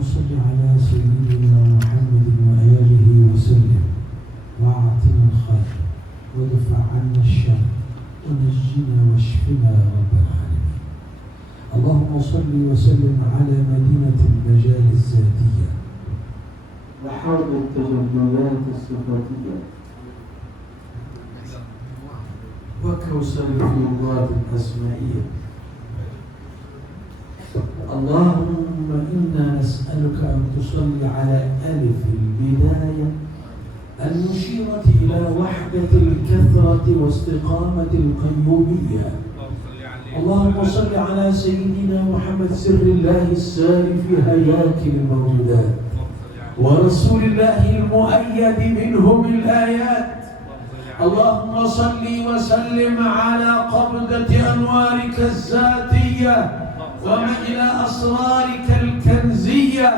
صل على سيدنا محمد وآله وسلم وأعطنا الخير وادفع عنا الشر ونجنا واشفنا يا رب العالمين. اللهم صل وسلم على مدينة المجال الذاتية وحوض التجليات الصفاتية وكوثر الفيوضات الأسمائية. اللهم إنا نسألك أن تصلي على ألف البداية المشيرة إلى وحدة الكثرة واستقامة القيومية. اللهم صل على سيدنا محمد سر الله الساري في هياكل الموجودات ورسول الله المؤيد منهم الآيات. اللهم صل وسلم على قبضة أنوارك الذاتية وما إلى أسرارك الكنزية.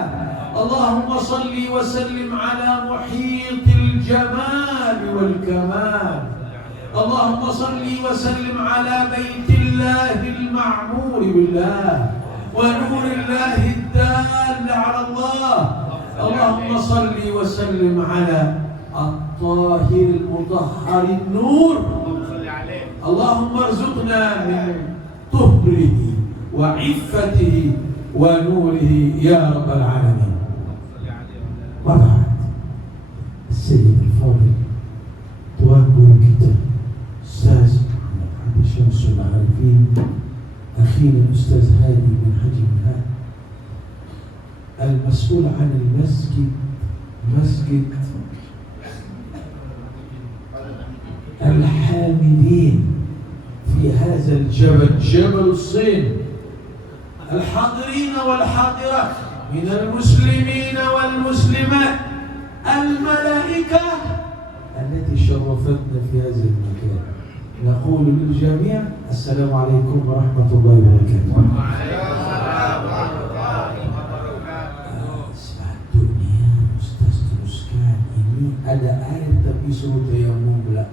اللهم صل وسلم على محيط الجمال والكمال. اللهم صل وسلم على بيت الله المعمور بالله ونور الله الدال على الله. اللهم صل وسلم على الطاهر المطهر النور. اللهم ارزقنا من طهره وعفته ونوره يا رب العالمين. وبعد السيد الفاضل توجه kita أستاذ محمد شمس العارفين أخينا الأستاذ هادي بن حجي الهاد المسؤول عن المسجد مسجد الحامدين في هذا الجبل جبل الصين. الحاضرين والحاضرات من المسلمين والمسلمات الملائكة التي شرفتنا في هذا المكان نقول للجميع السلام عليكم ورحمة الله وبركاته. Sepatutnya Ustaz teruskan ini ada air tapi suruh tayamum pula.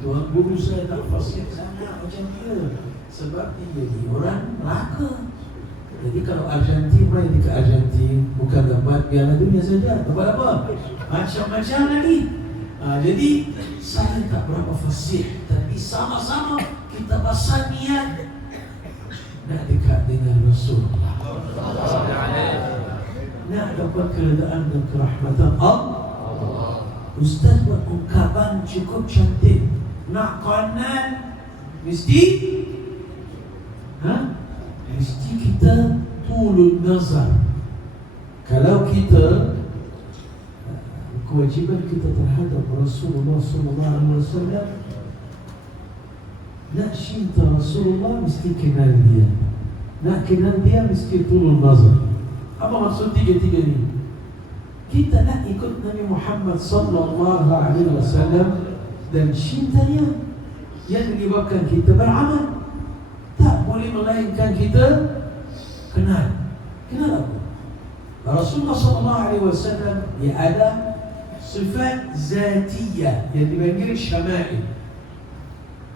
Tuan guru saya tak fasih sangat macam dia sebab dia jadi orang Melaka. Jadi kalau Argentin, main di ke Argentin bukan dapat Piala Dunia saja, dapat apa? Macam-macam lagi. Jadi saya tak berapa fasih, tapi sama-sama kita pasang niat nak dekat dengan Rasulullah, nak dapat keredaan dan kerahmatan Allah. Ustaz buat ungkapan cukup cantik. Nak kanan mesti mesti kita tulul nazar. Kalau kita kewajiban kita terhadap Rasulullah SAW, nak cinta Rasulullah mesti kenal dia, nak kenal dia mesti tulul nazar. Apa maksud tiga-tiga ni? Kita nak ikut Nabi Muhammad SAW dan cintanya yang menyebabkan kita beramal. Tak boleh melainkan kita kenal. Kenal apa? Rasulullah SAW dia ada sifat zatiyah yang dipanggil syama'il.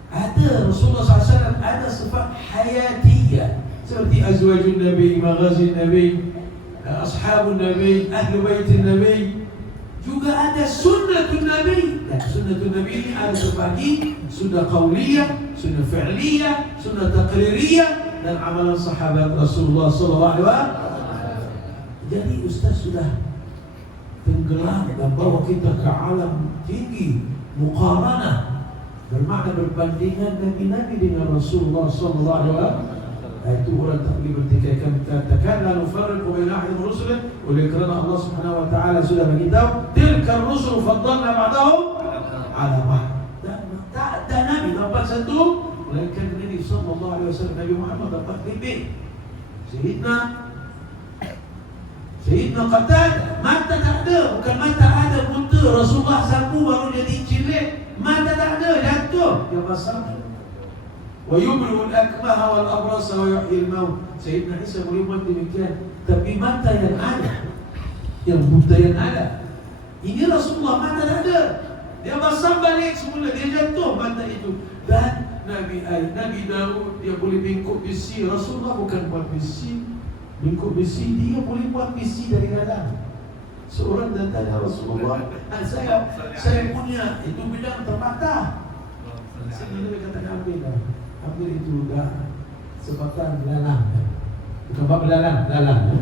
Ada Rasulullah SAW ada sifat hayatiyah seperti azwajun Nabi, maghazin Nabi, ashabun Nabi, ahlu baitin Nabi. Juga ada sunnatun Nabi. Dan sunnatun Nabi ini ada terbagi sunnah qauliyah, sunnah fi'liyah, sunnah taqririyah dan amalan sahabat Rasulullah SAW. Jadi Ustaz sudah tenggelam dan bawa kita ke alam tinggi, muqaranah, bermakna berbandingan Nabi-Nabi dengan Rasulullah SAW. Itu orang tak boleh bertikaikan katakan la nufarriqu baina ahadin min rusulih. Oleh kerana Allah Subhanahu wa taala sudah beritahu tilka rusul faddalna ba'dahum ala ba'd. Dan tak ada nabi dapat satu melainkan Nabi sallallahu alaihi wasallam. Nabi Muhammad dapat lebih. Sayyidina Qatadah mata tak ada, bukan mata ada, buta. Rasulullah sapu baru jadi cilik, mata tak ada, jatuh dia basah. وَيُبْرِئُ الْأَكْمَهَ وَالْأَبْرَصَ وَيُحْيِي الْمَوْتَ. Sayyidina Isa boleh buat demikian, tapi mata yang ada, yang buta yang ada. Ini Rasulullah mata tak ada, dia basah balik semula, dia jatuh mata itu. Dan Nabi Daud dia boleh bengkok besi, Rasulullah bukan buat besi, Ikut besi, dia boleh buat besi dari dalam. Seorang datang, ya Rasulullah, saya punya itu bidang terbakar. Saya Nabi kata ambil itu dah sebatang belalang. Bukan bab belalang.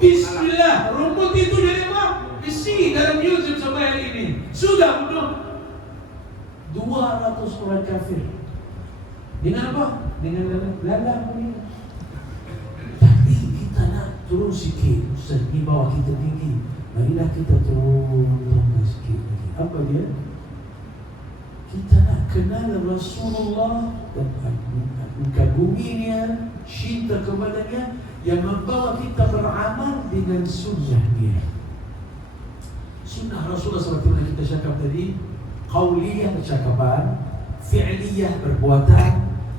Bismillah, rumput itu dari apa? Besi dalam museum sampai hari ini. Sudah penuh 200 orang kafir. Dengan apa? Dengan belalang ini. Tapi kita nak turun sikit. Ustaz, di bawah kita tinggi. Marilah kita turun sikit lagi. Apa dia? Kita nak kenal Rasulullah dan mengkaguminya, cinta kepadanya, yang membawa kita beramal dengan sunnahnya. Sunnah Rasulullah seperti mana kita cakap tadi, qauliyah percakapan, fi'liyah perbuatan,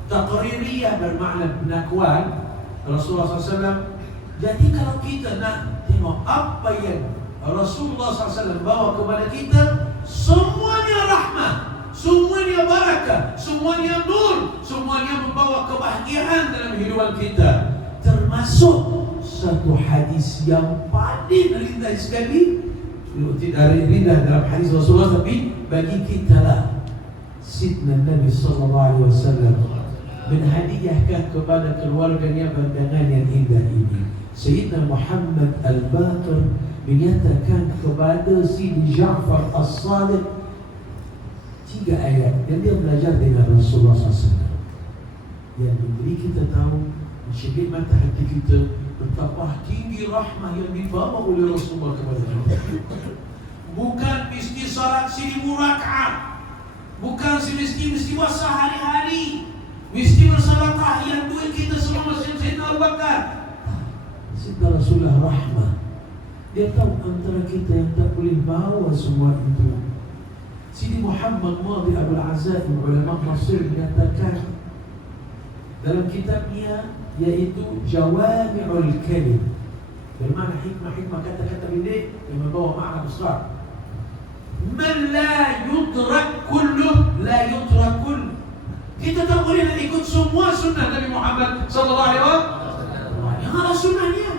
taqririyah bermakna pengakuan Rasulullah SAW. Jadi kalau kita nak tengok apa yang Rasulullah SAW bawa kepada kita, semuanya rahmat, semuanya barakah, semuanya nur, semuanya membawa kebahagiaan dalam kehidupan kita. Termasuk satu hadis yang paling indah sekali, tidak indah dalam hadis Rasulullah, tapi bagi kita lah, Sidna Nabi SAW menhadiahkan kepada keluarganya pandangan yang indah ini. Sayyidina Muhammad Al-Baqir menyatakan kepada Sidi Ja'far As-Sadiq 3 ayat yang dia belajar dengan Rasulullah SAW, yang memberi kita tahu, mensyibit mata hati kita betapa tinggi rahmah yang dibawa oleh Rasulullah kepada kita. Bukan mesti salat 1000 rakaat, bukan mesti puasa hari-hari, mesti bersedekah yang duit kita semua macam Sayyidina Abu Bakar. Sayyidina Rasulullah rahmah. Dia tahu antara kita yang tak boleh bawa semua itu. Sidi Muhammad Madi Abdul Azaim, ulama Mesir, menyatakan dalam kitabnya, yaitu Jawami'ul Kalim, bermakna hikmah-hikmah, kata-kata pendek yang membawa makna besar. Man la yudrak kulluh la yudrak kull. Kita tak boleh nak ikut semua sunnah Nabi Muhammad sallallahu alaihi wasallam. Yang ada sunnahnya,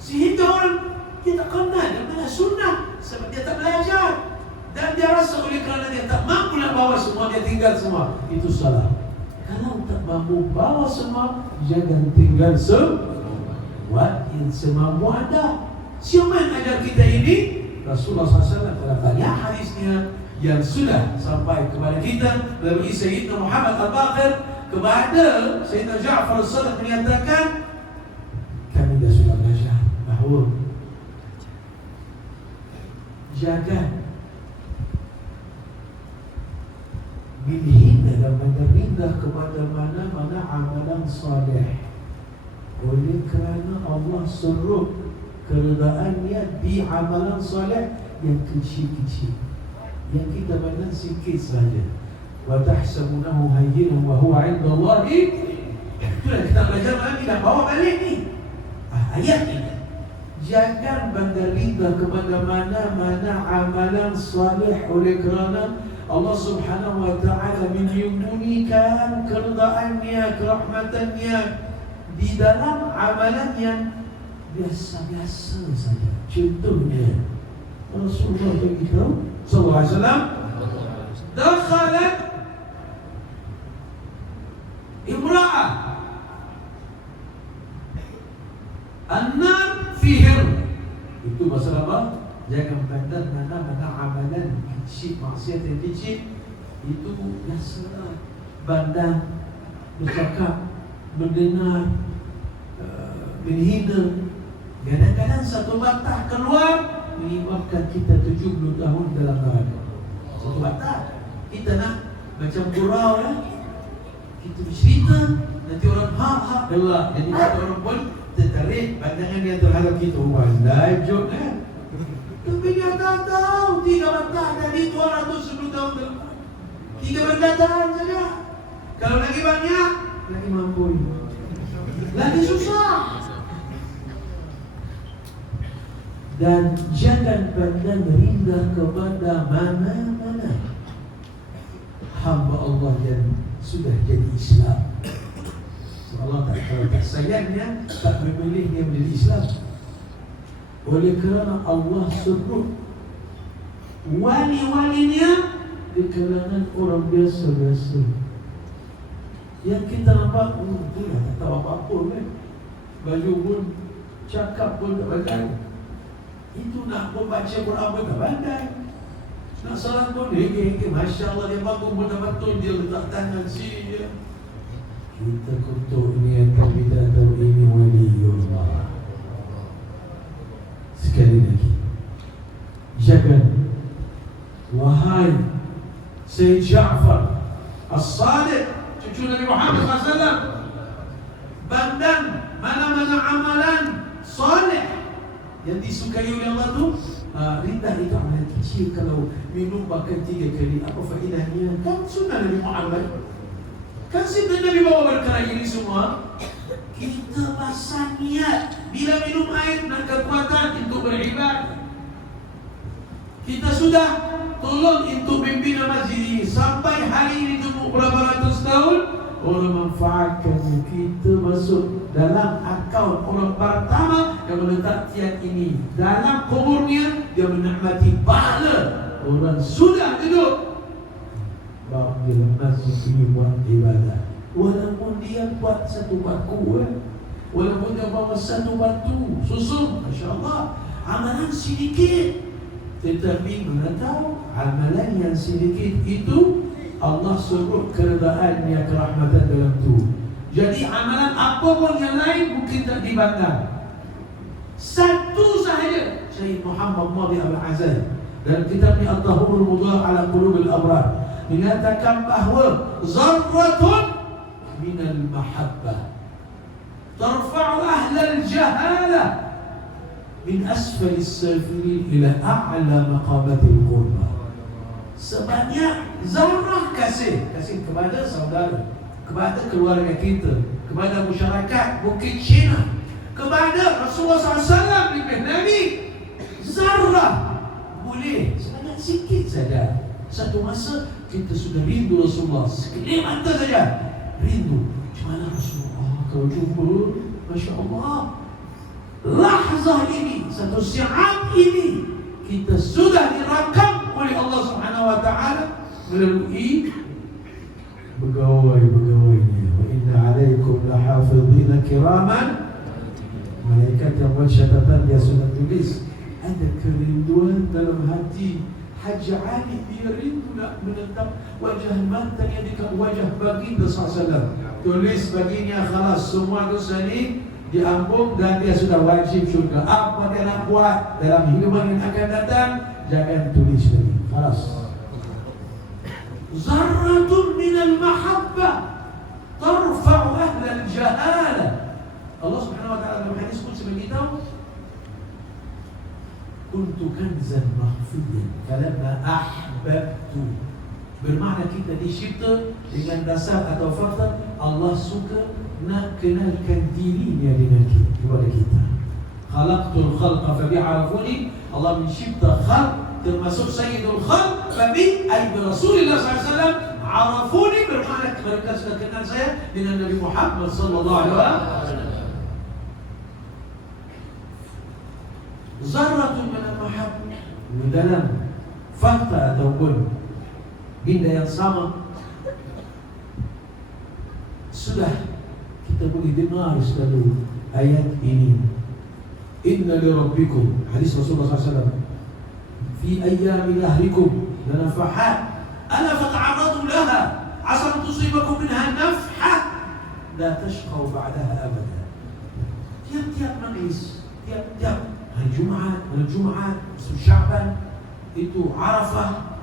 sehingga orang kita kenal yang mana sunnah sebab dia tak belajar. Dan dia rasa oleh kerana dia tak mampu nak bawa semua, dia tinggal semua. Itu salah. Kalau tak mampu bawa semua, jangan tinggal semua. Buat yang semampu anda. Siapa yang ajar kita ini? Rasulullah SAW dalam banyak hadisnya yang sudah sampai kepada kita melalui Sayyidina Muhammad Al-Baqir kepada Sayyidina Ja'far As-Sadiq menyatakan, kami dah sudah belajar bahawa jaga menghina dan merendah kepada mana-mana amalan saleh, oleh kerana Allah suruh keredaannya di amalan saleh yang kecil-kecil, yang kita pandang sikit saja. Wa tahsabunahu hayyinan wa huwa 'inda Allahi. Itulah kita belajar lagi, dah bawa balik ni ayat ini. Jangan bangga rindah kepada mana-mana amalan saleh, oleh kerana Allah Subhanahu wa ta'ala menyembunyikan keredaannya, kerahmatannya di dalam amalan yang biasa-biasa saja. Contohnya Rasulullah beritahu sallallahu alaihi wasallam, dakhalat imra'ah an-nar fi hirm. Itu masalah apa? Jangan pandang mana-mana amalan kecil, maksiat yang kecil itu biasalah. Pandang, bercakap, mendengar, menghina. Kadang-kadang satu batah keluar menyebabkan kita 70 tahun dalam neraka. Satu batah. Kita nak macam gurau ya. Kita bercerita, nanti orang hak dua. Jadi kata orang pun tertarik pandangan dia terhadap kita. Wajib kan? Tapi dia tak tahu 3 batah dari 210 tahun ke depan. 3 berdataran saja. Kalau lagi banyak, lagi mampu, lagi susah. Dan jangan pandang rendah kepada mana-mana hamba Allah yang sudah jadi Islam. Allah tak sayangnya tak memilihnya menjadi Islam. Oleh kerana Allah sebut wali-walinya di kalangan orang biasa-biasa yang kita nampak dia tak tahu apa-apa kan, baju pun cakap pun tak pandai, itu nak pun baca Quran pun tak pandai, nak salat pun hege-hege. Masya Allah, dia bangun pun dah betul, dia letak tangan sini dia. Kita kutuk ni yang kami tak tahu ini waliullah. Sekali lagi, jangan, wahai Sayyid Ja'far As-Sadiq, cucu Nabi Muhammad SAW, bandan mana-mana amalan soleh yang disukai oleh Allah tu, rindah itu amalan kecil. Kalau minum bahkan 3 kali, apa faedahnya? Kan sunnah Nabi Muhammad, kan sunnah Nabi bawa perkara ini semua. Kita pasang niat bila minum air dan kekuatan untuk beribadah. Kita sudah tolong untuk pimpinan masjid ini sampai hari ini tunggu berapa ratus tahun, orang manfaatkan. Kita masuk dalam akaun orang pertama yang meletak tiang ini dalam kuburnya, dia menikmati pahala orang sudah duduk dalam masjid ini buat ibadah. Walaupun dia buat satu batu, walaupun dia bawa satu batu susun, Masya Allah, amalan sedikit. Tetapi mana tahu amalan yang sedikit itu Allah suruh keredaannya, kerahmatan dalam tu. Jadi amalan apa pun yang lain mungkin tak dibangga. Satu sahaja Syekh Muhammad Madi Al-Azhar dalam kitabnya At-Tahurul Mudhar ala Qulubil Abrar menyatakan bahawa zarratun minal mahabbah tarfa'u ahlal jahalah min asfalis safirin ila a'la maqamatil qurba. Sebanyak zarah kasih kepada saudara, kepada keluarga kita, kepada masyarakat Bukit Cina, kepada Rasulullah SAW, lebih Nabi, zarah boleh sebanyak sikit saja. Satu masa kita sudah rindu Rasulullah, sekedip mata saja rindu. Macam mana Rasulullah kalau jumpa, Masya Allah, lahzah ini, satu saat ini kita sudah dirakam oleh Allah Subhanahu wa taala melalui pegawai-pegawainya. Wa inna 'alaikum lahafizina kiraman, malaikat yang buat catatan dia sudah tulis. Ada kerinduan dalam hati Haji Ali, dia rindu nak menatap wajah mantannya dekat wajah baginda SAW. Tulis baginya, khalas semua dosa ni diampun dan dia sudah wajib syurga. Apa dia nak buat dalam hidupan yang akan datang, jangan tulis lagi, khalas. Zarratun minal mahabbah tarfa'u ahlal jahalah. Allah Subhanahu wa ta'ala dalam hadis qudsi beritahu, kuntu kanzan mahfidhan falamma ahbabtu. Bermakna kita dicipta dengan dasar atau faktor Allah suka nak kenalkan dirinya dengan kita, kepada kita. Khalaqtul khalqa fabi'arafuni. Allah mencipta khalq, termasuk sayyidul khalq, fabi ay bi Rasulullah SAW arafuni, bermakna mereka sudah kenal saya dengan Nabi Muhammad sallallahu alaihi wasallam. Zarratun min al-mahabbah, dalam fakta ataupun benda yang sama sudah kita boleh dengar selalu ayat ini. Inna li rabbikum, hadis Rasulullah SAW, fi ayyami lahrikum lanafahat ala fata'arradu laha asa tusibakum minha nafhah la tashqaw ba'daha abada. Tiap-tiap nangis, tiap-tiap hari Jumaat, malam Jumaat, Sya'ban, itu Arafah,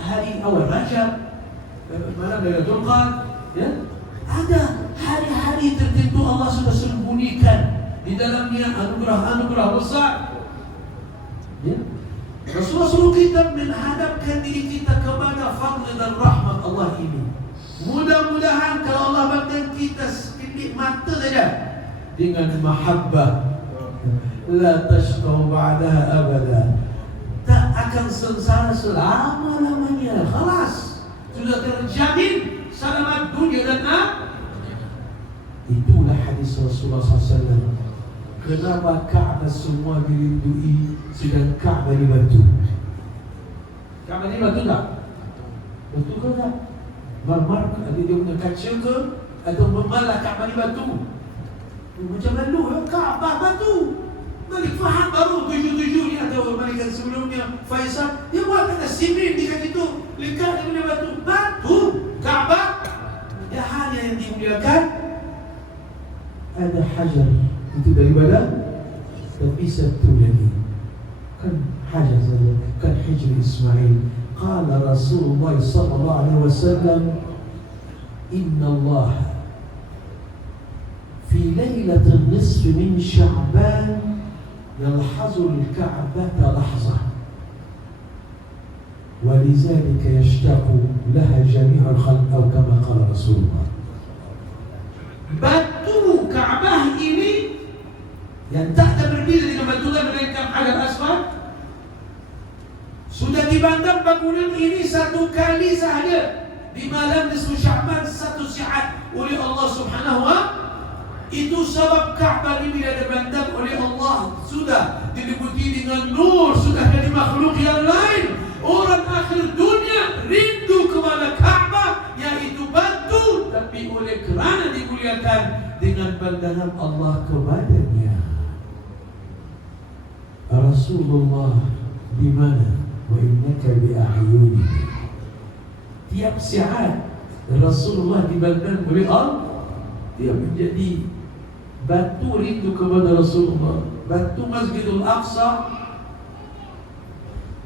hari awal Rajab, malam Lailatul Qadar, ya. Ada hari-hari tertentu Allah sudah sembunyikan di dalamnya anugerah-anugerah besar. Ya. Rasulullah suruh kita menghadapkan diri kita kepada fadl dan rahmat Allah ini. Mudah-mudahan kalau Allah berikan kita sekedip mata saja dengan mahabbah, la tashqaw ba'daha abada, tak akan sengsara selama-lamanya. Khalas, sudah terjamin selamat dunia dan akhirat. Rasulullah SAW, kenapa Ka'bah semua dilindungi sedang Ka'bah di batu? Ka'bah di batu tak? Batu ke tak? Marmar ke? Ada dia punya kaca ke? Atau memalah Ka'bah di batu? Macam lalu Ka'bah batu. Malik Fahad baru 77 ni atau Malik sebelumnya Faisal, dia buat kata simen di kat situ, lekat dia punya batu. Batu Ka'bah. Ya hanya yang dimuliakan ada hajar itu daripada, tapi satu lagi kan hajar saja, kan Hijr Ismail. Qala Rasulullah sallallahu alaihi wasallam, inna Allah fi lailatul nisf min Sya'ban yalhazul Ka'bata lahzah ولذلك يشتاق لها جميع الخلق أو كما قال رسول الله. Batu Ka'bah ini yang tak ada berbeza dengan batu lain melainkan Hajar Aswad, sudah dibanggang bangunan ini satu kali sahaja di malam nisfu Sya'ban, satu saat oleh Allah Subhanahu wa. Itu sebab Ka'bah ini bila dibanggang oleh Allah sudah diliputi dengan nur, sudah dari makhluk yang lain. Orang akhir dunia rindu kepada Ka'bah, yaitu batu, tapi oleh kerana dimuliakan dengan pandangan Allah kepadanya. Rasulullah di mana? Wa innaka bi a'yuni. Tiap saat Rasulullah dipandang oleh Allah, dia menjadi batu rindu kepada Rasulullah. Batu Masjidul Aqsa,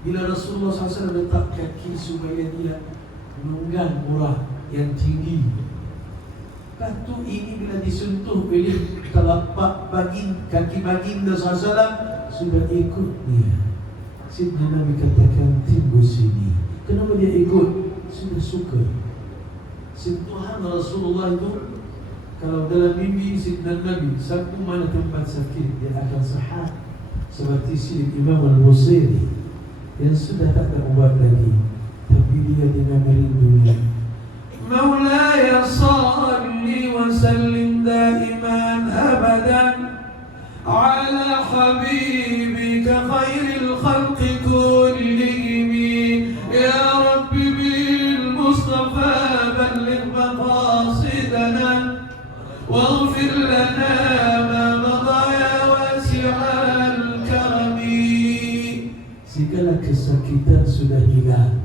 bila Rasulullah SAW letak kaki supaya dia menunggang murah yang tinggi, batu ini bila disentuh oleh telapak kaki baginda SAW sudah ikut dia. Sidna Nabi katakan, tunggu sini. Kenapa dia ikut? Sudah suka. Sentuhan Rasulullah itu, kalau dalam mimpi Sidna Nabi satu mana tempat sakit, dia akan sehat. Seperti si Imam Al-Busiri yang sudah tak ada ubat lagi, tapi dia dengan rindunya. Maulaya salli wa sallim daiman abadan ala habibika khairil khalqi kullihim. Ya Rabbi bil Mustafa balligh maqasidana waghfir lana ma madha ya wasi'al karami. Segala kesakitan sudah hilang.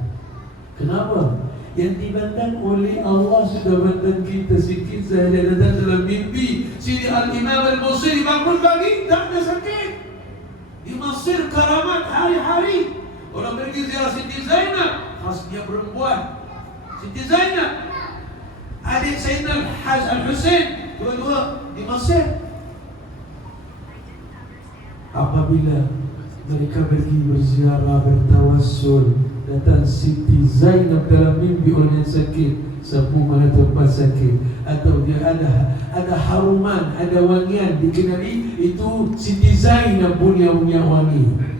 Kenapa? Yang dibandang oleh Allah sudah bandang kita sikit sahaja. Datang dalam mimpi Sidi Al-Imam Al-Busiri bangun pagi, tak ada sakit. Di Mesir karamat hari-hari. Orang pergi ziarah Siti Zainab, khasnya perempuan. Siti Zainab, adik Sayyidina Al-Husain, dua-dua di Mesir. Apabila mereka pergi berziarah, bertawassul, datang Siti Zainab dalam mimpi orang yang sakit, sapu mana tempat sakit, atau dia ada haruman, ada wangian dikenali, itu Siti Zainab punya wangi.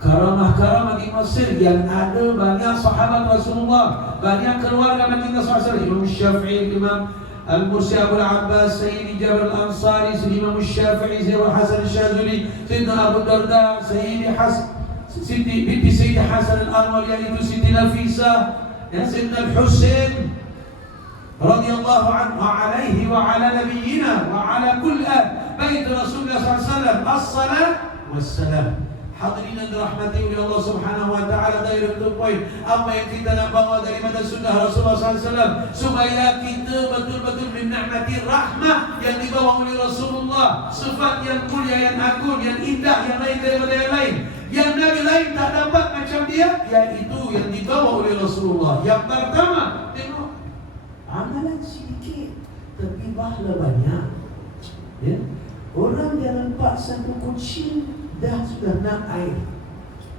Karamah-karamah di Mesir yang ada banyak sahabat Rasulullah, banyak keluarga baginda SAW. Imam Syafi'i, Imam Al-Mursi Abu Al-Abbas, Sayyidi Jabir Al-Ansari, Sayyidi Imam Syafi'i, Sayyidi Hasan Al-Syazuli, Sayyidina Abu Darda, Siti binti Sayyidi Hasan Al-Anwar, yaitu Siti Nafisah, dan Sayyidina Al-Husain radhiyallahu anhu alaihi wa ala nabiyyina wa ala kulli bait Rasulullah SAW. As-salat wassalam. Hadirin yang dirahmati oleh Allah Subhanahu wa taala, dari bentuk poin apa yang kita nak bawa daripada sunnah Rasulullah SAW, supaya kita betul-betul menikmati rahmah yang dibawa oleh Rasulullah, sifat yang mulia, yang agung, yang indah, yang lain daripada yang lain, yang Nabi lain tak dapat macam dia, yaitu yang dibawa oleh Rasulullah. Yang pertama, tengok amalan sedikit tapi pahala banyak. Ya, orang yang nampak satu kucing dah sudah nak air,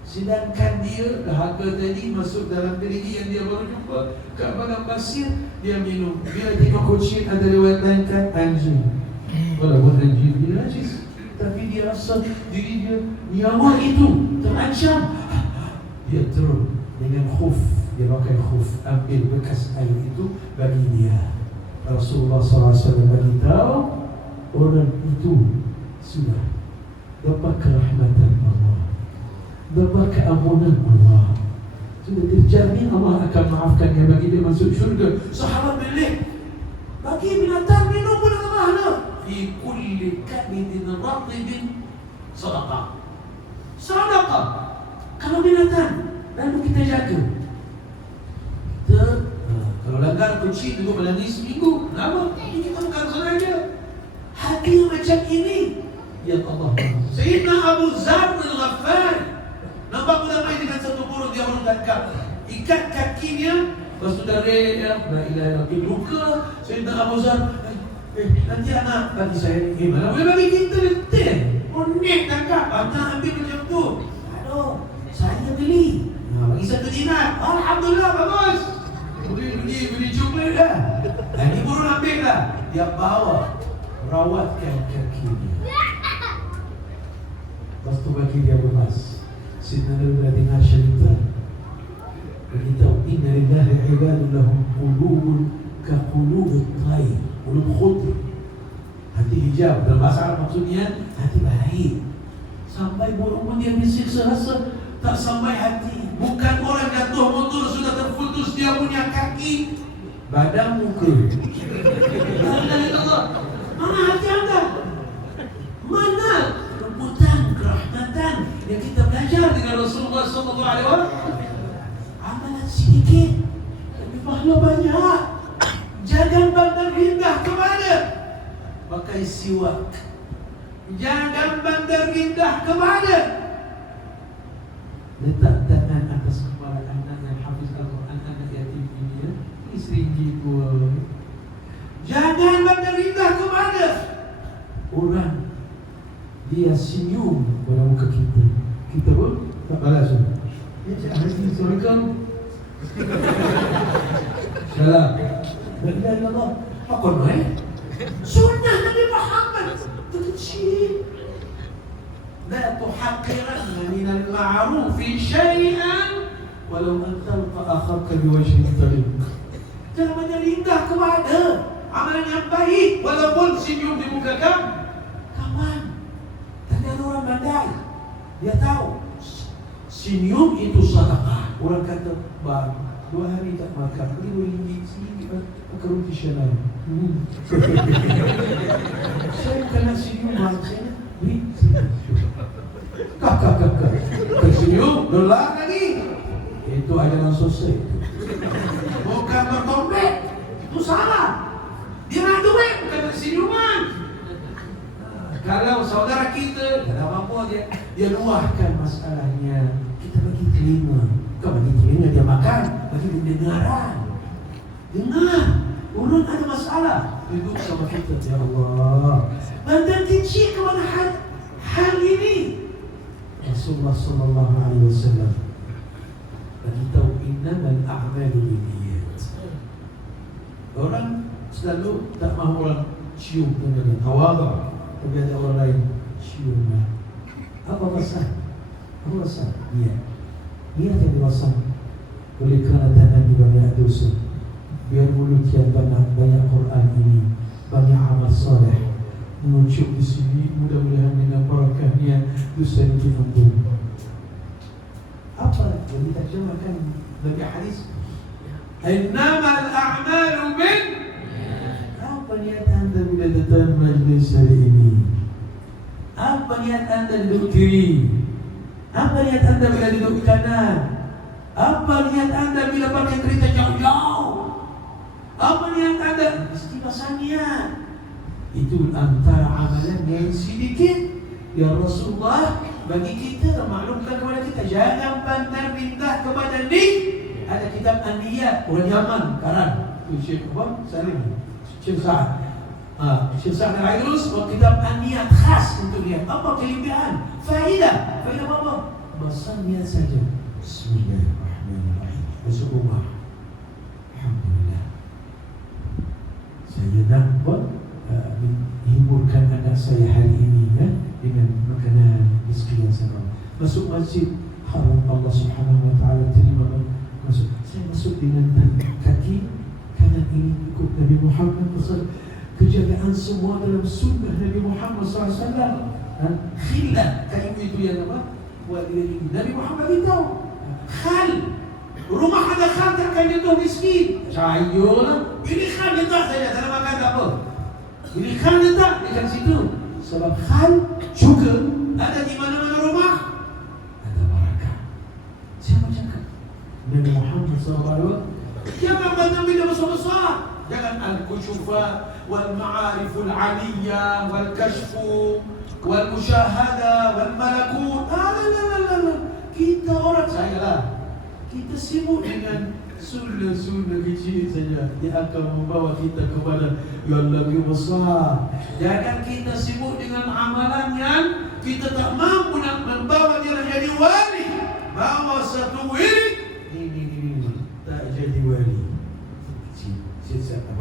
sedangkan dia dahaga tadi masuk dalam gerigi yang dia baru jumpa kat padang pasir, dia minum. Bila tengok kucing, ada riwayat lain kan anjing, walaupun anjing dia najis, tapi dia rasa diri dia nyawa itu terancam, dia turun dengan khuf, dia pakai khuf, ambil bekas air itu bagi dia. Rasulullah SAW beritahu orang itu sudah dapat kerahmatan Allah, dapat keampunan Allah, sudah terjamin Allah akan maafkan dia bagi dia masuk syurga. Sahabat milik bagi binatang minum pun Allah fi kulli kabidin ratibin sadaqah. Sadaqah kalau binatang lalu kita jaga. Kita kalau langgar kucing juga menangis seminggu. Kenapa? Ini kita bukan sengaja. Hati macam ini ya Allah. Sayyidina Abu Zar al-Ghaffari nampak ulama dengan satu burung dia menangkap, ikat kakinya, lepas tu dari la ilaha illallah luka. Sayyidina Abu Zar nanti anak bagi saya mana boleh bagi kita letak unik tangkap anak ambil macam tu. Aduh, saya beli bagi satu dinar. Alhamdulillah, bagus. Beli coklat dah. Ini burung ambil dah. Dia bawa, rawatkan kakinya. Lepas tu bagi dia bemas. Sidna Nabi bila dengar cerita, beritahu inna lillahi ibadun lahum qulubun ka qulubut tayr, qulub khudr. Hati hijau dalam bahasa Arab maksudnya hati baik. Sampai burung pun dia bersiksa rasa tak sampai hati. Bukan orang jatuh motor sudah terputus dia punya kaki, badan muka. Mana hati anda? Mana rebutan kerahmatan yang kita belajar dengan Rasulullah SAW? Amalan sedikit tapi pahala banyak. Jangan pandang rendah kepada pakai siwak. Jangan pandang rendah kepada letak tangan atas kepala anak yang hafiz Al-Quran, anak yatim ini ya, isteri jiwa. Jangan pandang rendah kepada orang dia senyum pada muka kita. Kita pun tak balas. Assalamualaikum. Salam. La ilaha illallah. Apa ni? Sunnah Nabi Muhammad. Kecil. لا تحقرن من المعروف شيئا ولو أن تلقى أخاك بوجه طلق. Jangan menyerindah kepada amalan yang baik walaupun senyum di muka kawan. Tadi ada orang pandai, dia tahu senyum itu sedekah. Orang kata, bang, 2 hari tak makan, beli RM2 sini makan roti Chanel. Saya kena senyum bang, saya beri kakak tersenyum, gelak lagi. Itu ajaran sosial. Bukan bertompet, itu salah. Dia nak duit, bukan tersenyuman. Kalau saudara kita, tak ada apa-apa dia luahkan masalahnya, kita bagi telinga. Kau bagi telinga dia makan, bagi dia dengaran. Dengar, orang ada masalah, duduk sama kita. Ya Allah, bantuan kecil kepada hal ini. Rasulullah sallallahu alaihi wasallam beritahu innamal a'malu binniyat. Orang selalu tak mahu orang cium dengan tawadhu, tapi ada orang lain ciumlah. Apa pasal? Apa pasal? Niat yang diwasan oleh kerana Nabi banyak dosa. Biar mulut yang banyak Quran ini, banyak amal soleh menunjuk di sini, mudah-mudahan dengan barakahnya dosa ini diampuni. Apa yang diterjemahkan dari hadis? Innamal a'malu bin. Apa niat anda bila datang majlis hari ini? Apa niat anda duduk kiri? Apa niat anda bila duduk kanan? Apa niat anda bila pakai kereta jauh-jauh? Apa niat anda? Mesti pasal niat. Itu antara amalan yang sedikit ya Rasulullah bagi kita dan maklumkan kepada kita, jangan pandang rendah kepada ni. Ada kitab An-Niyat orang Yaman sekarang tu Syekh apa? Salim Syekh Sa'ad Syekh Sa'ad Al-Aidrus buat kitab An-Niyat khas untuk dia. Apa kelebihan? Faedah apa? Basar niat saja. Bismillahirrahmanirrahim. Masuk rumah. Alhamdulillah. Saya nak buat hiburkan anak saya hari ini ya, dengan makanan miskin yang sama. Masuk masjid haram Allah Subhanahu wa taala terima masuk. Saya masuk dengan kaki kanan ini ikut Nabi Muhammad SAW. Kejagaan semua dalam sunnah Nabi Muhammad SAW. Khilaf, kayu itu yang apa? Buat diri ini. Nabi Muhammad beritahu, khal. Rumah ada khal tak akan jatuh miskin. Sayurlah. Ini khal dia tak saja, dalam makan tak apa. Ini khal dia tak dekat situ. Sebab khal juga ada di mana-mana rumah. Ada barakah. Siapa cakap? Nabi Muhammad SAW. Jangan banyak benda besar-besar. Jangan al-kusyufa wal-ma'ariful aliyah wal-kashfu wal-musyahada wal-malakut. La. Kita orang saya lah. Kita sibuk dengan sunnah-sunnah kecil saja. Dia akan membawa kita kepada yang lebih besar. Jangan kita sibuk dengan amalan yang kita tak mampu nak membawa dia menjadi wali. Bawa satu wirid. Ini tak jadi wali.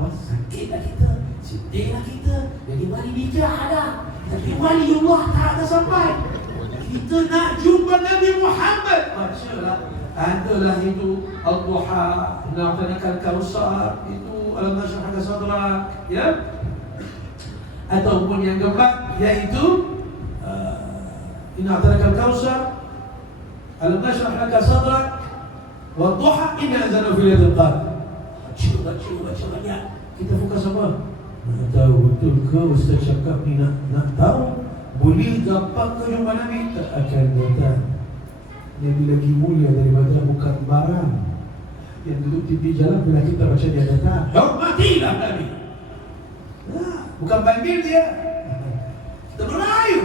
Sakitlah kita, sedihlah kita. Jadi wali bijak ada, tapi wali Allah tak ada sampai. Kita nak jumpa Nabi Muhammad. Masya-Allah. Adalah itu Al-Duha, Na'tanakan Kausar, itu Alam Nashrah Laka Sadrak, ya. Ataupun yang keempat yaitu Na'tanakan Kausar, Alam Nashrah Laka Sadrak, wa Duha inna anzalnahu fi lailatul qadr. Baca banyak. Kita fokus apa? Nak tahu betul ke Ustaz cakap ni nak tahu boleh dapat ke jumpa Nabi? Tak akan datang. Nabi lagi mulia daripada bukan barang yang duduk di jalan bila kita baca dia datang. Hormatilah Nabi. Bukan bandir dia. Kita merayu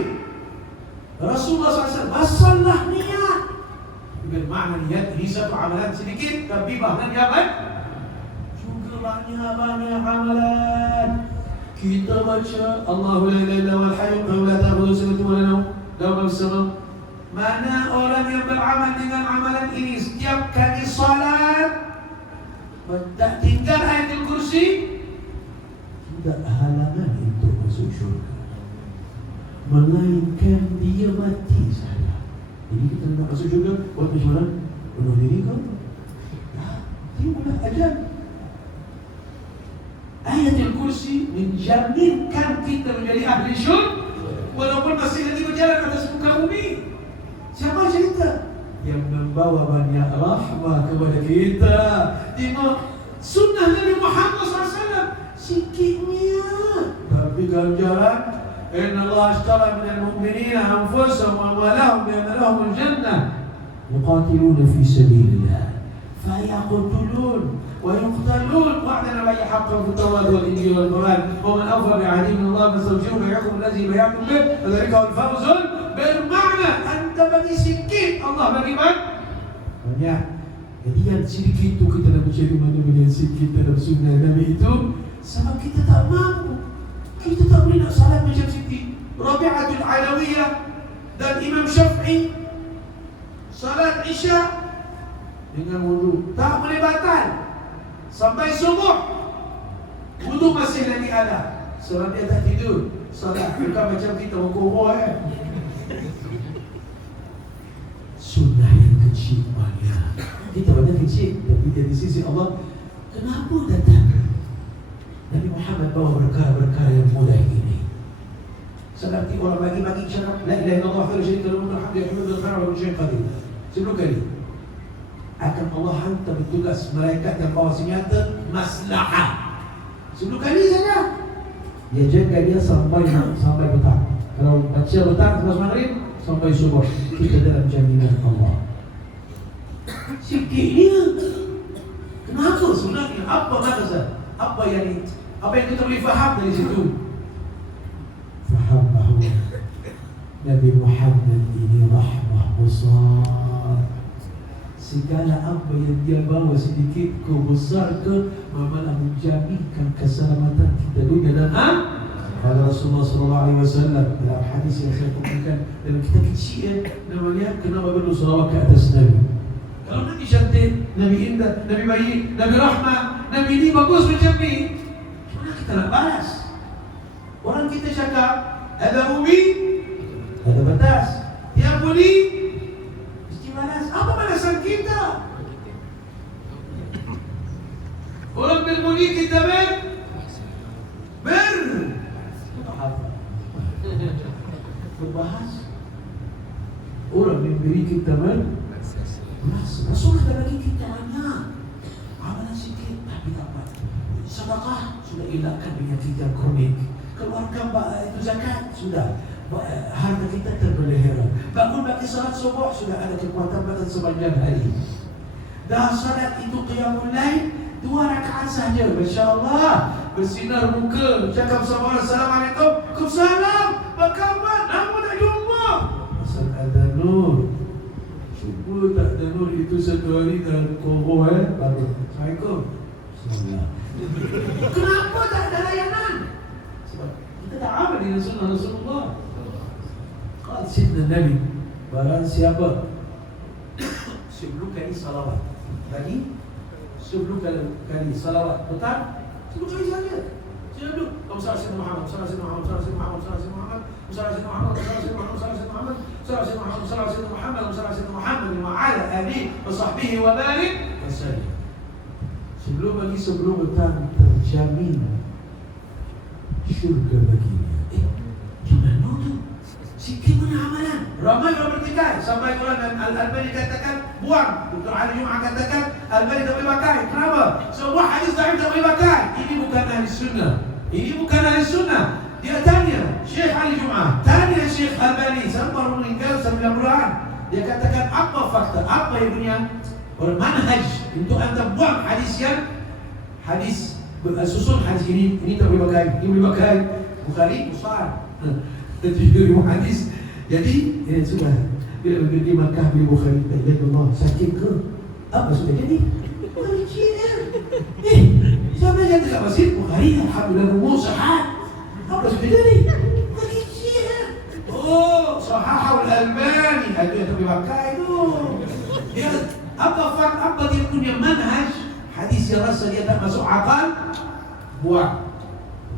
Rasulullah SAW. Masalah niat. Bermakna niat ini satu amalan sedikit, tapi bahkan niat banyak amalan. Kita baca Allahu la ilaha illa huwal hayyul qayyum la ta'khudhuhu sinatun wa la nawm lahu ma fis sama. Mana orang yang beramal dengan amalan ini setiap kali salat tak tinggal ayatul kursi, tidak halangan untuk masuk syurga, melainkan dia mati saja. Jadi kita nak masuk syurga buat macam mana? Bunuh diri kau. Tibalah ajal. Ayatul kursi menjaminkan kita menjadi ahli syurga walaupun masih lagi berjalan atas muka bumi. Siapa cerita? Yang membawa banyak rahmah kepada kita. Tengok sunnah Nabi Muhammad SAW sikitnya, tapi ganjaran. Inna Allah ashtara minal mu'minina anfusahum wa amwalahum bi anna lahumul jannah yuqatiluna fi sabilillah fayaqtulun ويقتلون وعدنا عليه حقا في التوراة والإنجيل والقرآن ومن أوفى بعهده من الله فاستبشروا بيعكم الذي بيعكم به وذلك هو الفوز بالمعنى. Anda bagi sikit, Allah bagi banyak. Jadi yang sedikit itu kita nak mencari mana-mana yang sikit dalam sunnah Nabi itu, sebab kita tak mampu. Kita tak boleh nak salat macam Siti Rabi'atul Alawiyah dan Imam Syafi'i salat Isya dengan wudu tak boleh batal sampai subuh. Wudu masih lagi ada. Sebab dia tak tidur. Salat bukan macam kita berkumpul sunnah yang kecil banyak. Kita banyak kecil, tapi di sisi Allah kenapa datang Nabi Muhammad bawa perkara-perkara yang mudah ini? Seperti orang bagi-bagi cakap la ilaha illallah wa la syarika lahu lahul hamdu wa la syai'in qadir. Sebelum kali akan Allah hantar bertugas malaikat yang bawa senjata maslahah. 10 kali saja. Dia jaga dia sampai petang. Kalau baca petang lepas maghrib sampai subuh, kita dalam jaminan Allah. Sikitnya. Kenapa sebenarnya? Apa maksud? Apa yang kita boleh faham dari situ? Faham bahawa Nabi Muhammad ini rahmah besar. Segala apa yang dia bawa sedikit ke besar ke malah menjaminkan keselamatan kita dunia dan akhirat. Kata Rasulullah SAW dalam hadis yang saya kumpulkan dalam kitab kecil namanya kenapa perlu salawat ke atas Nabi. Kalau Nabi cantik, Nabi indah, Nabi baik, Nabi rahmat, Nabi ini bagus macam ni, mana kita nak balas? Orang kita cakap ada umi, ada batas. Dia boleh balas. Apa balasan kita? Orang bil memberi kita berbahas. Orang memberi kita Rasul ada lagi kita banyak. Amalan sikit tapi dapat. Sedekah sudah elakkan penyakit yang kronik. Keluarkan itu zakat sudah. Harta kita terpelihara. Bangun bagi salat subuh sudah ada kekuatan pada sepanjang hari. Dah salat itu qiyamul lail 2 rakaat saja, masya-Allah. Bersinar muka, cakap sama orang assalamualaikum, waalaikumsalam. Bagaimana? Namun tak jumpa. Asal ada nur. Cuba tak ada nur itu satu hari dalam kokoh baru. Assalamualaikum. Bismillah. Kenapa tak ada layanan? Sebab kita tak amal dengan sunnah Rasulullah. Qala Sidna Nabi, barang siapa sebelum kali salawat tadi, sebelum kali salawat petang, sebelum kali saja saya duduk Allahumma Muhammad sallallahu alaihi wasallam, Muhammad sallallahu alaihi wasallam, Muhammad sallallahu alaihi wasallam, Muhammad sallallahu alaihi wasallam, Muhammad sallallahu alaihi wasallam, wa ala alihi wa sahbihi wa barik wasallam. Sebelum petang terjamin syurga baginya. Gimana tu? Sikit punya amalan. Ramai orang bertikai. Sampai Quran Al-Albani katakan buang. Dr. Ali Jum'ah katakan Al-Albani tak boleh pakai. Kenapa? Semua hadis dhaif tak boleh pakai. Ini bukan ahli sunnah. Ini bukan ahli sunnah. Dia tanya Syekh Ali Jum'ah, tanya Syekh Al-Albani sampai baru meninggal 90-an. Dia katakan apa fakta, apa yang punya bermanhaj untuk anda buang hadis yang hadis susun hadis ini tak boleh pakai, ini boleh pakai. Bukhari besar. Jadi hadis. Jadi sudah bila pergi Makkah beli Bukhari, ya Allah sakit ke? Apa sudah jadi? Berjina. Siapa yang dekat masjid Bukhari alhamdulillah umur sahih. Apa sudah jadi? Berjina. Oh, sahih Al-Albani ada yang dipakai tu. Dia apa dia punya manhaj hadis yang rasa dia tak masuk akal buang.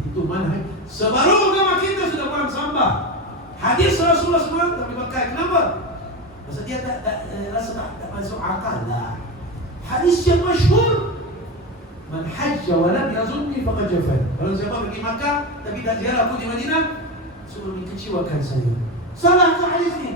Itu manhaj. Sebaru agama kita sudah buang sampah. Hadis Rasulullah SAW tak dipakai. Kenapa? Pasal dia tak rasa tak masuk akal lah. Hadis yang masyhur, man hajja wa lam yazunni faqad jafan. Kalau siapa pergi Makkah tapi tak ziarah aku di Madinah, sungguh mengecewakan saya. Salah ke hadis ni?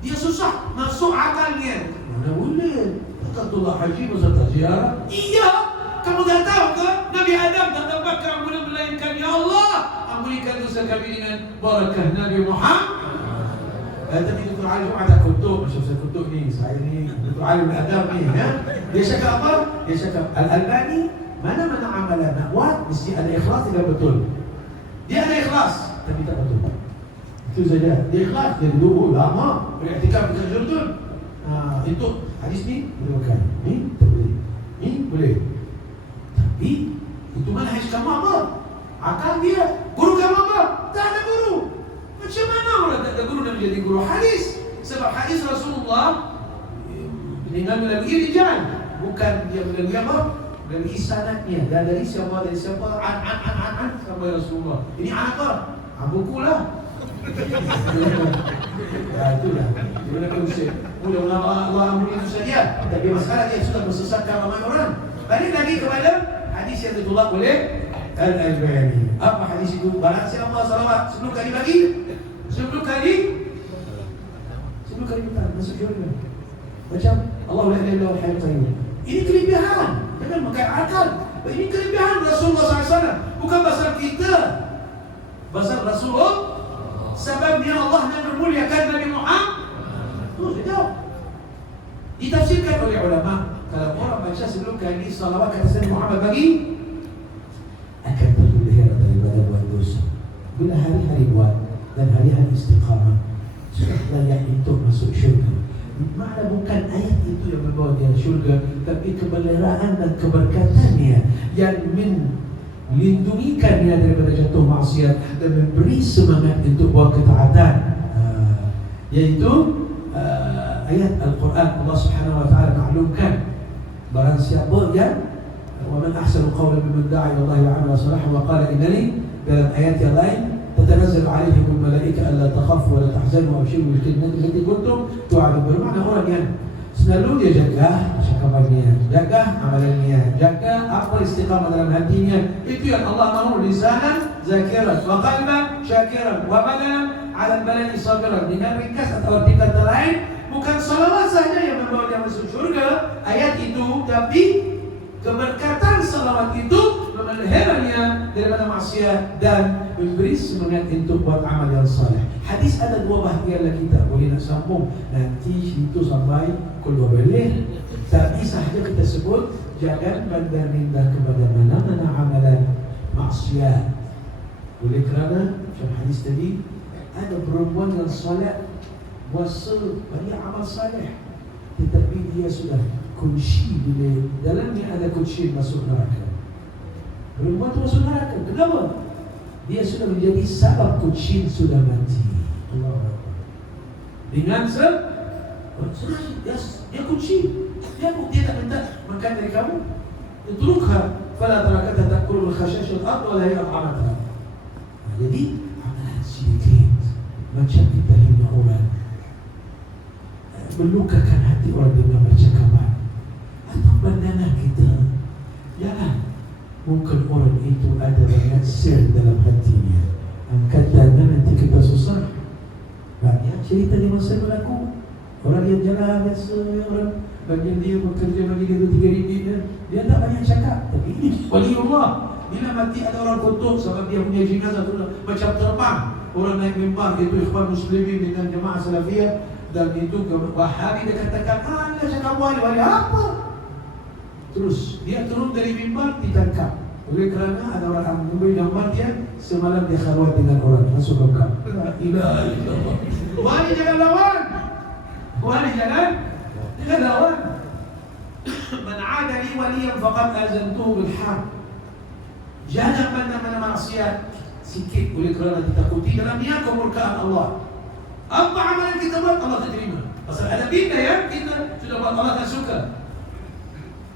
Dia susah masuk akalnya. Mana boleh? Takatullah haji masa tak ziarah? Iya. Kamu dah tahu ke Nabi Adam tak dapat keampunan melainkan ya Allah ampunikan dosa kami dengan barakah Nabi Muhammad. Tapi Dr. Ali ada kutuk, macam saya kutuk ni, saya ni Dr. Ali Adam ni ya. Dia cakap apa? Dia cakap Al-Albani mana-mana amalan nak buat mesti ada ikhlas tidak betul. Dia ada ikhlas tapi tak betul. Itu saja. Dia ikhlas dia dulu lama beriktikaf di Jordan. Itu hadis ni boleh makan. Ni tak boleh. Ni boleh. Tapi itu manhaj kamu apa? Akal dia. Guru kamu apa? Tak ada guru. Macam mana orang tak ada guru dan menjadi guru hadis? Sebab hadis Rasulullah dengan melalui rijal, bukan dia melalui apa? Melalui sanadnya. Dan dari siapa an sampai Rasulullah. Ini apa? Buku lah. Itulah. Dia usir. Mudah-mudahan Allah ampuni dosa dia. Tapi masalah dia sudah mersesatkan ramai orang. Balik lagi kepada hadis yang ditolak oleh Al-Albani. Apa hadis itu? Barang siapa salawat 10 kali lagi, 10 kali petang masuk syurga. Macam Allah la ilaha illallah hayyul qayyum. Ini kelebihan. Jangan pakai akal. Ini kelebihan Rasulullah SAW. Bukan pasal kita. Pasal Rasulullah. Sebabnya Allah yang memuliakan Nabi Muhammad. Itu sudah ditafsirkan oleh ulama. Kalau orang baca sebelum kali salawat kata Nabi Muhammad bagi akan terpelihara daripada buat dosa. Bila hari-hari buat dan hari-hari istiqamah sudah layak untuk masuk syurga. Makna bukan ayat itu yang membawa dia syurga, tapi kepeliharaan dan keberkatannya yang melindungikannya daripada jatuh maksiat dan memberi semangat untuk buat ketaatan. Yaitu ayat Al-Quran Allah Subhanahu wa taala maklumkan barang siapa yang وَمَنْ أَحْسَنُ قَوْلًا مِمَّنْ دَعَا إِلَى اللَّهِ وَعَمِلَ صَالِحًا وَقَالَ إِنَّنِي. Dalam ayat yang lain تتنزل عليهم الملائكة ألا تخافوا ولا تحزنوا وأبشروا بالجنة التي كنتم توعدون. Bermakna orang yang selalu dia jaga percakapannya, jaga amalannya, jaga apa istiqamah dalam hatinya. Itu yang Allah mahu, lisanan zakiran wa qalban syakiran wa badanan ala balani sabiran. Dengan ringkas atau arti kata lain, bukan salawat saja yang membawa dia masuk surga ayat itu, tapi keberkatan salawat itu memeliharaannya daripada maksiat dan memberi semangat untuk buat amal yang saleh. Hadis ada dua bahagian lagi, tak boleh nak sambung nanti itu sampai keluar balik. Tapi sahaja kita sebut, jangan pandang rendah kepada mana-mana amalan maksiat. Oleh kerana macam hadis tadi, ada perempuan yang solat puasa banyak amal saleh, tetapi dia sudah kunci bila dalamnya ada kunci masuk neraka. Perempuan itu masuk neraka. Kenapa? Dia sudah menjadi sabab kunci sudah mati. Allah Akbar. Dengan dia kunci. Dia tak minta makan dari kamu. Utrukha fala tarakatha ta'kulu al-khashash al-ard wa la ya'amatha. Jadi amalan sedikit macam kita hina orang, melukakan hati orang dengan percakapan atau pandangan kita. Jangan. Mungkin orang itu ada banyak sir dalam hatinya. Angkat tangan, nanti kita susah. Banyak cerita di masa berlaku. Orang yang jalan biasa, orang bagian dia bekerja bagi dia 3 ringgit, dia tak banyak cakap. Tapi ini wali Allah. Bila mati ada orang kutuk sebab dia punya jenazah tu macam terbang. Orang naik mimbar, itu ikhwan muslimin dengan jemaah salafiyah, dan itu Wahabi dia katakan, anda cakap wali apa? Terus dia turun dari mimbar, ditangkap. Oleh kerana ada orang mengambil gambar dia, semalam dia khalwat dengan orang, masuk lengkap. La ilaha illallah. Wali jangan lawan. Wali jangan lawan. Man 'ada li waliyan faqad azantuhu bil harb. Jangan mana-mana maksiat sikit, oleh kerana ditakuti dalamnya kemurkaan Allah. Apa amalan kita buat, Allah tak terima. Pasal ada benda yang kita sudah buat, Allah tak suka.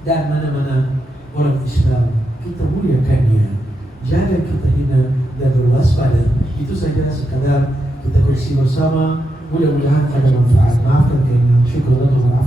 Dan mana-mana orang Islam, kita muliakannya. Jangan kita hina dan berwaspada. Itu saja sekadar kita kongsi bersama. Mudah-mudahan ada manfaat. Maafkan kami. Syukur Allah.